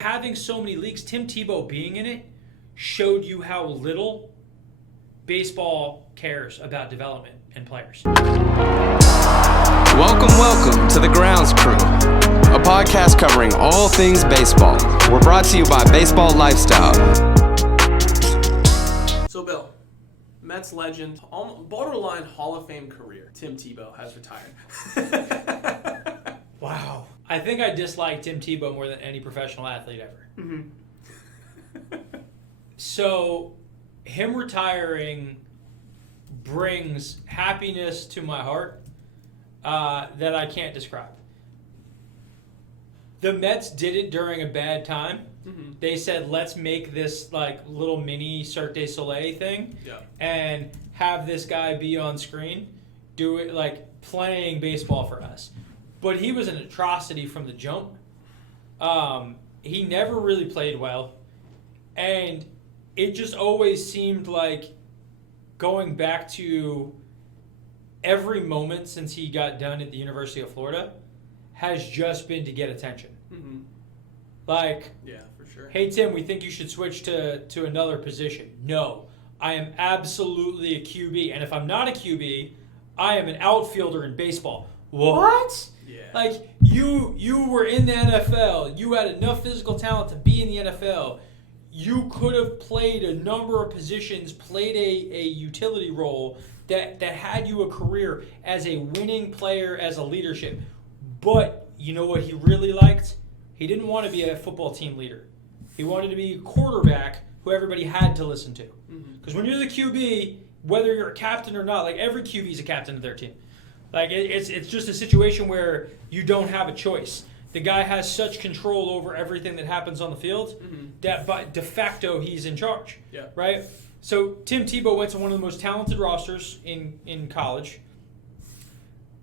Having so many leagues, Tim Tebow being in it, showed you how little baseball cares about development and players. Welcome to the Grounds Crew, a podcast covering all things baseball. We're brought to you by Baseball Lifestyle. So, Bill, Mets legend, borderline Hall of Fame career, Tim Tebow has retired. Wow. I think I dislike Tim Tebow more than any professional athlete ever. Mm-hmm. So, him retiring brings happiness to my heart that I can't describe. The Mets did it during a bad time. Mm-hmm. They said, let's make this like little mini Cirque du Soleil thing and have this guy be on screen, do it like playing baseball for us. But he was an atrocity from the jump. He never really played well. And it just always seemed like going back to every moment since he got done at the University of Florida has just been to get attention. Mm-hmm. Like, yeah, for sure. Hey, Tim, we think you should switch to another position. No, I am absolutely a QB. And if I'm not a QB, I am an outfielder in baseball. What? Yeah. Like, you were in the NFL. You had enough physical talent to be in the NFL. You could have played a number of positions, played a utility role that had you a career as a winning player, as a leadership. But you know what he really liked? He didn't want to be a football team leader. He wanted to be a quarterback who everybody had to listen to. Because when you're the QB, whether you're a captain or not, like every QB is a captain of their team. Like it's just a situation where you don't have a choice. The guy has such control over everything that happens on the field that by de facto he's in charge. Yeah. Right? So Tim Tebow went to one of the most talented rosters in college.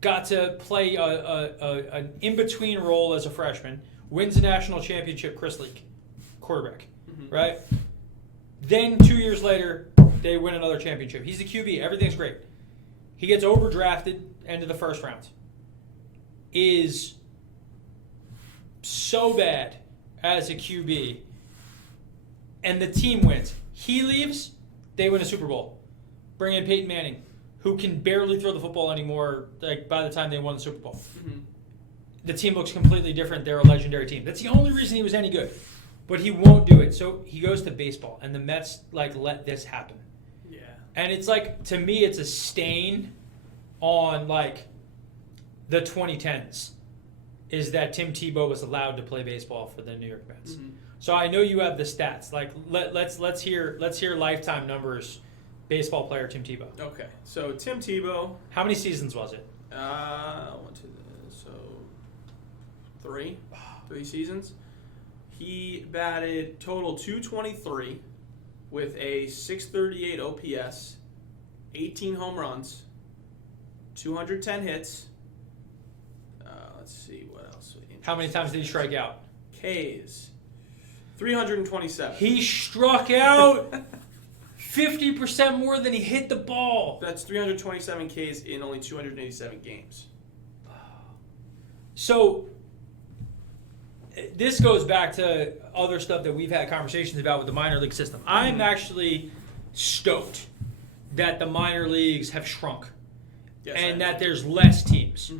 Got to play an in-between role as a freshman. Wins the national championship, Chris Leak, quarterback. Right? Then 2 years later, they win another championship. He's the QB. Everything's great. He gets overdrafted end of the first round. Is so bad as a QB, and the team wins. He leaves, they win a Super Bowl. Bring in Peyton Manning, who can barely throw the football anymore. Like by the time they won the Super Bowl, the team looks completely different. They're a legendary team. That's the only reason he was any good. But he won't do it, so he goes to baseball, and the Mets like let this happen. Yeah, and it's like to me, it's a stain on like the 2010s. Is that Tim Tebow was allowed to play baseball for the New York Mets. So I know you have the stats. Like let's hear lifetime numbers. Baseball player Tim Tebow. Okay, so Tim Tebow. How many seasons was it? Three seasons. He batted total 223 with a 638 OPS, 18 home runs, 210 hits. Let's see what else. How many times did he strike out? Ks. 327. He struck out 50% more than he hit the ball. That's 327 Ks in only 287 games. So this goes back to other stuff that we've had conversations about with the minor league system. I'm actually stoked that the minor leagues have shrunk and that there's less teams.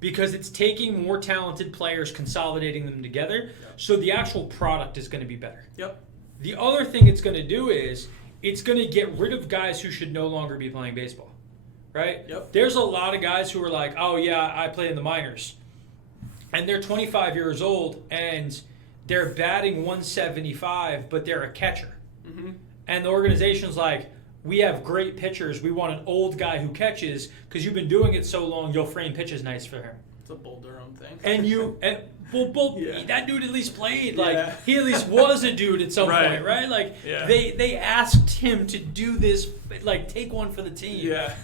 Because it's taking more talented players, consolidating them together, so the actual product is going to be better. Yep. The other thing it's going to do is it's going to get rid of guys who should no longer be playing baseball, right? Yep. There's a lot of guys who are like, oh, yeah, I play in the minors. And they're 25 years old, and they're batting 175, but they're a catcher. And the organization's like, we have great pitchers. We want an old guy who catches because you've been doing it so long, you'll frame pitches nice for him. It's a Bull Durham thing. That dude at least played. Like he at least was a dude at some point, right? Like they asked him to do this, like take one for the team. Yeah.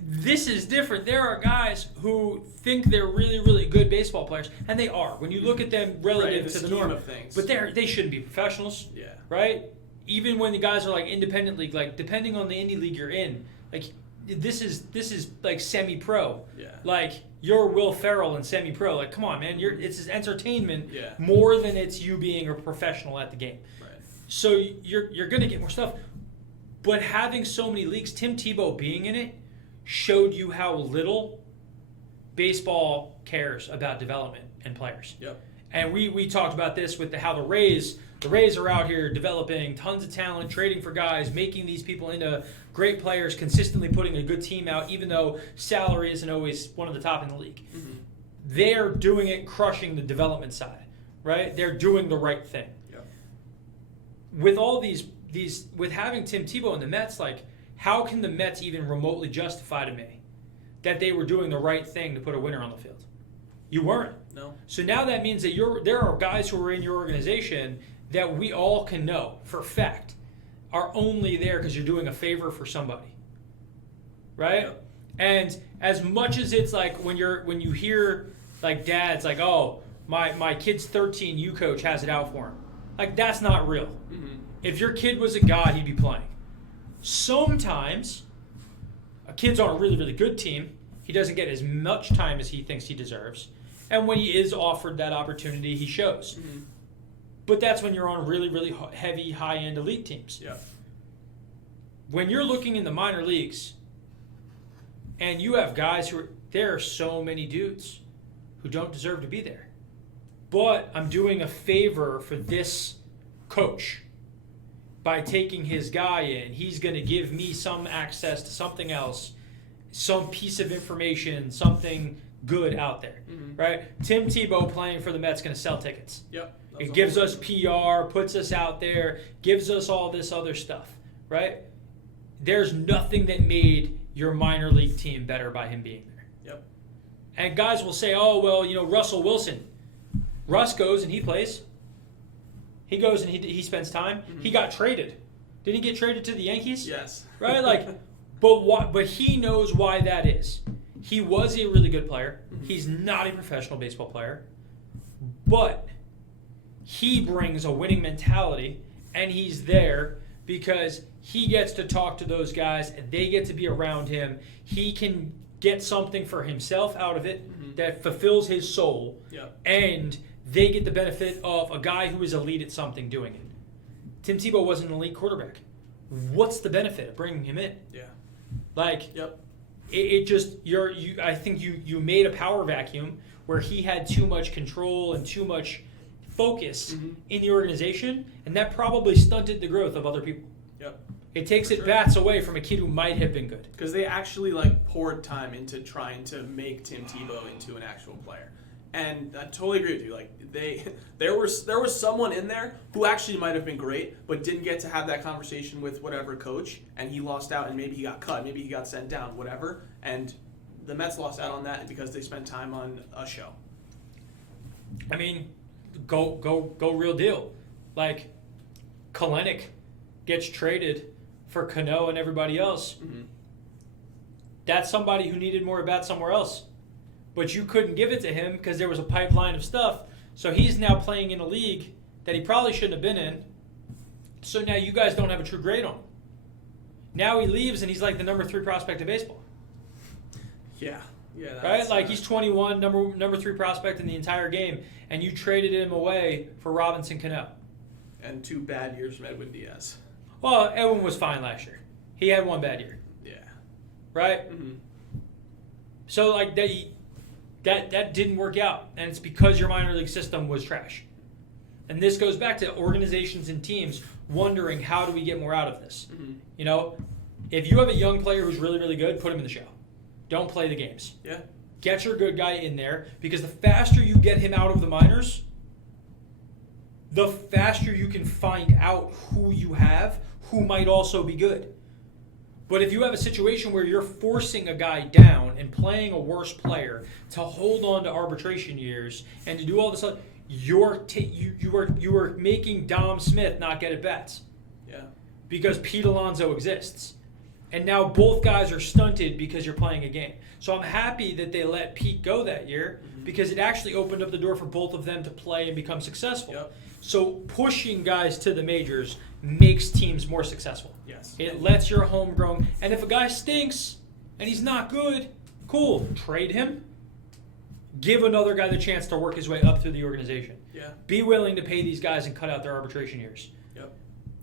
This is different. There are guys who think they're really, really good baseball players, and they are. When you look at them relative to the norm of things, but they shouldn't be professionals. Yeah. Right. Even when the guys are like independent league, like depending on the indie league you're in, like this is like semi-pro. Yeah. Like you're Will Ferrell in semi-pro. Like, come on, man. It's entertainment Yeah. more than it's you being a professional at the game. Right. So you're gonna get more stuff. But having so many leagues, Tim Tebow being in it, showed you how little baseball cares about development and players. Yep. And we talked about this with how the Rays are out here developing tons of talent, trading for guys, making these people into great players, consistently putting a good team out, even though salary isn't always one of the top in the league. Mm-hmm. They're doing it, crushing the development side, right? They're doing the right thing. Yep. With all these with having Tim Tebow in the Mets, like, how can the Mets even remotely justify to me that they were doing the right thing to put a winner on the field? You weren't. No. So now that means that there are guys who are in your organization that we all can know for a fact are only there because you're doing a favor for somebody, right? Yep. And as much as it's like when you hear like dads like, oh, my kid's 13, you coach has it out for him, like that's not real. Mm-hmm. If your kid was a god, he'd be playing. Sometimes a kid's on a really, really good team. He doesn't get as much time as he thinks he deserves. And when he is offered that opportunity, he shows. Mm-hmm. But that's when you're on really, really heavy, high-end elite teams. Yeah. When you're looking in the minor leagues and you have guys there are so many dudes who don't deserve to be there. But I'm doing a favor for this coach by taking his guy in. He's going to give me some access to something else, some piece of information, something good out there, right? Tim Tebow playing for the Mets going to sell tickets. Yep. It gives us PR, puts us out there, gives us all this other stuff, right? There's nothing that made your minor league team better by him being there. Yep. And guys will say, oh, well, Russell Wilson. Russ goes and he plays. He goes and he spends time. Mm-hmm. He got traded. Did he get traded to the Yankees? Yes. Right? Like, but he knows why that is. He was a really good player. Mm-hmm. He's not a professional baseball player. But he brings a winning mentality, and he's there because he gets to talk to those guys, and they get to be around him. He can get something for himself out of it that fulfills his soul, and they get the benefit of a guy who is elite at something doing it. Tim Tebow wasn't an elite quarterback. What's the benefit of bringing him in? Yeah. Like, it just, I think you made a power vacuum where he had too much control and too much focus in the organization, and that probably stunted the growth of other people. Yep. It takes bats away from a kid who might have been good. Because they actually poured time into trying to make Tim Tebow into an actual player. And I totally agree with you. Like there was someone in there who actually might have been great, but didn't get to have that conversation with whatever coach, and he lost out, and maybe he got cut, maybe he got sent down, whatever. And the Mets lost out on that because they spent time on a show. I mean, go real deal. Like Kalenic gets traded for Cano and everybody else. Mm-hmm. That's somebody who needed more at bat somewhere else. But you couldn't give it to him because there was a pipeline of stuff. So he's now playing in a league that he probably shouldn't have been in. So now you guys don't have a true grade on him. Now he leaves and he's like the number 3 prospect of baseball. Yeah. Yeah. Right? Like he's 21, number 3 prospect in the entire game, and you traded him away for Robinson Cano. And 2 bad years from Edwin Diaz. Well, Edwin was fine last year. He had 1 bad year. Yeah. Right? Mm-hmm. So like that didn't work out, and it's because your minor league system was trash. And this goes back to organizations and teams wondering, how do we get more out of this? Mm-hmm. If you have a young player who's really, really good, put him in the show. Don't play the games. Yeah. Get your good guy in there, because the faster you get him out of the minors, the faster you can find out who you have who might also be good. But if you have a situation where you're forcing a guy down and playing a worse player to hold on to arbitration years and to do all this stuff, you are making Dom Smith not get at bats. Yeah. Because Pete Alonso exists. And now both guys are stunted because you're playing a game. So I'm happy that they let Pete go that year, because it actually opened up the door for both of them to play and become successful. Yep. So pushing guys to the majors makes teams more successful. Yes. It lets your homegrown, and if a guy stinks, and he's not good, cool. Trade him. Give another guy the chance to work his way up through the organization. Yeah. Be willing to pay these guys and cut out their arbitration years. Yep.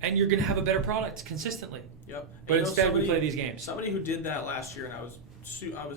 And you're going to have a better product consistently. Yep. But instead, we play these games. Somebody who did that last year, and I was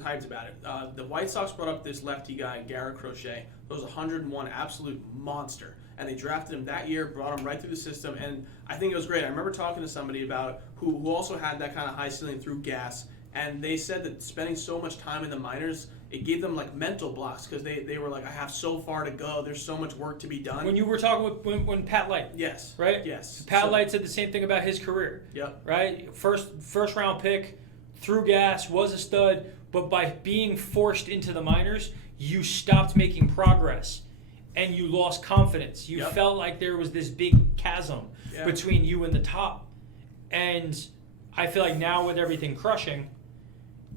hyped about it. The White Sox brought up this lefty guy, Garrett Crochet. He was 101, absolute monster. And they drafted him that year, brought him right through the system, and I think it was great. I remember talking to somebody about who also had that kind of high ceiling through gas, and they said that spending so much time in the minors, it gave them like mental blocks because they were like, I have so far to go. There's so much work to be done. When you were talking with when Pat Light, yes, right? Yes, Pat Light said the same thing about his career. Yep. Right. First round pick, through gas, was a stud, but by being forced into the minors, you stopped making progress. And you lost confidence. You felt like there was this big chasm between you and the top. And I feel like now with everything crushing,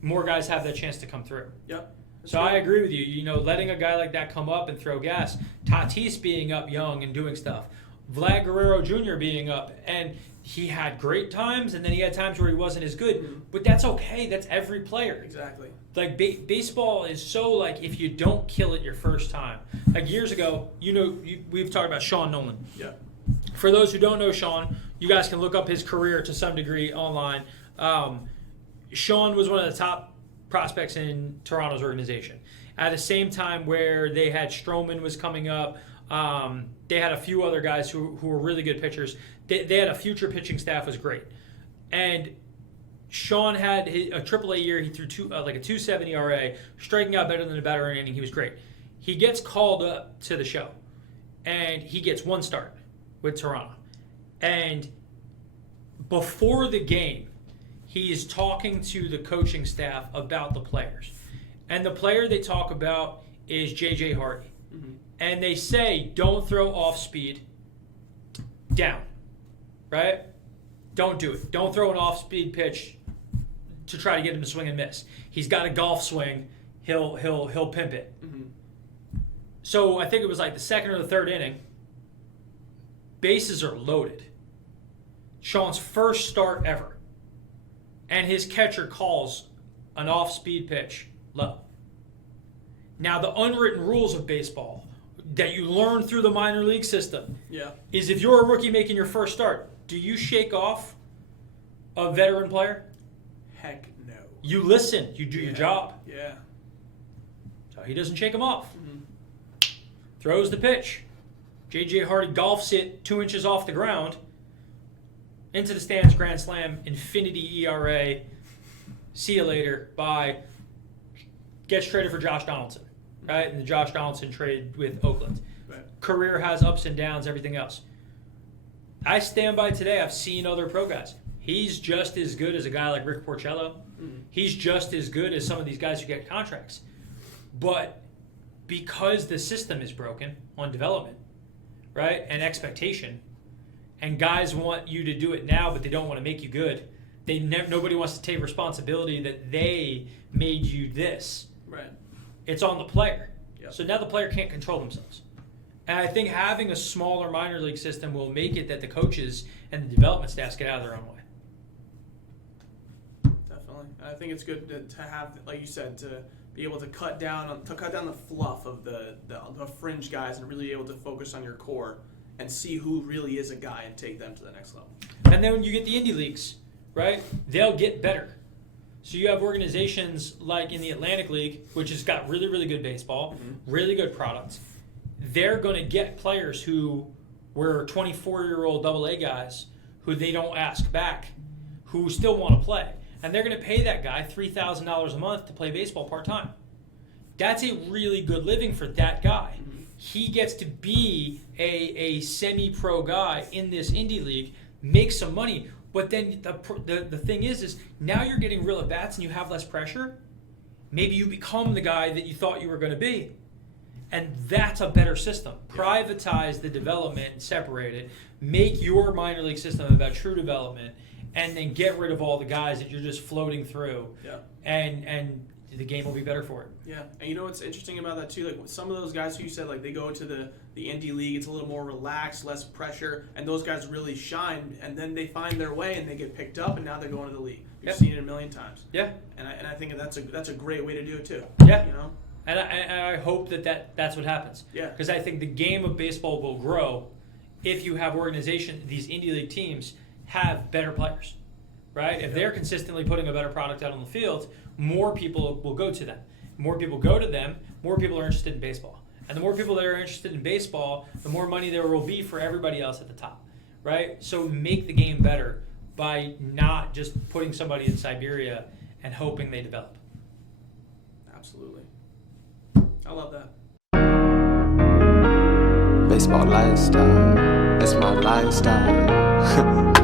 more guys have that chance to come through. Yep. So I agree with you. You know, letting a guy like that come up and throw gas, Tatis being up young and doing stuff, Vlad Guerrero Jr. being up, and he had great times, and then he had times where he wasn't as good. But that's okay. That's every player. Exactly. Like baseball is so like if you don't kill it your first time. Like years ago, we've talked about Sean Nolan. Yeah. For those who don't know Sean, you guys can look up his career to some degree online. Sean was one of the top prospects in Toronto's organization. At the same time where they had Stroman was coming up, they had a few other guys who were really good pitchers. They had a future pitching staff was great. And Sean had a AAA year. He threw like a 2.70 ERA, striking out better than a batter in an inning. He was great. He gets called up to the show, and he gets one start with Toronto. And before the game, he is talking to the coaching staff about the players. And the player they talk about is J.J. Hardy. Mm-hmm. And they say, don't throw off speed down, right? Don't do it. Don't throw an off-speed pitch to try to get him to swing and miss. He's got a golf swing. He'll pimp it. Mm-hmm. So I think it was like the second or the third inning. Bases are loaded. Sean's first start ever. And his catcher calls an off-speed pitch low. Now, the unwritten rules of baseball that you learn through the minor league system is if you're a rookie making your first start, do you shake off a veteran player? Heck no. You listen. You do your job. Yeah. So he doesn't shake him off. Mm-hmm. Throws the pitch. J.J. Hardy golfs it 2 inches off the ground. Into the stands, grand slam, infinity ERA. See you later. Bye. Gets traded for Josh Donaldson. Right? And the Josh Donaldson trade with Oakland. Right. Career has ups and downs, everything else. I stand by today. I've seen other pro guys. He's just as good as a guy like Rick Porcello. Mm-hmm. He's just as good as some of these guys who get contracts. But because the system is broken on development, right, and expectation, and guys want you to do it now, but they don't want to make you good. Nobody wants to take responsibility that they made you this. Right. It's on the player. Yep. So now the player can't control themselves. And I think having a smaller minor league system will make it that the coaches and the development staffs get out of their own way. Definitely. I think it's good to have, like you said, to be able to cut down the fluff of the fringe guys and really be able to focus on your core and see who really is a guy and take them to the next level. And then when you get the indie leagues, right, they'll get better. So you have organizations like in the Atlantic League, which has got really, really good baseball, mm-hmm. really good products. They're going to get players who were 24-year-old AA guys who they don't ask back, who still want to play. And they're going to pay that guy $3,000 a month to play baseball part-time. That's a really good living for that guy. Mm-hmm. He gets to be a semi-pro guy in this indie league, make some money. But then the thing is now you're getting real at-bats and you have less pressure. Maybe you become the guy that you thought you were going to be. And that's a better system. Privatize the development and separate it. Make your minor league system about true development, and then get rid of all the guys that you're just floating through. Yeah. And the game will be better for it. Yeah, and you know what's interesting about that too? Like some of those guys who you said, like they go to the indie league, it's a little more relaxed, less pressure, and those guys really shine, and then they find their way and they get picked up, and now they're going to the league. You've seen it a million times. Yeah, and I think that's a great way to do it too. Yeah, you know. And I hope that's what happens. Yeah, because I think the game of baseball will grow if you have these indie league teams have better players, right? If they're consistently putting a better product out on the field, more people will go to them. More people go to them, more people are interested in baseball. And the more people that are interested in baseball, the more money there will be for everybody else at the top, right? So make the game better by not just putting somebody in Siberia and hoping they develop. Absolutely. I love that. Baseball lifestyle, it's my lifestyle.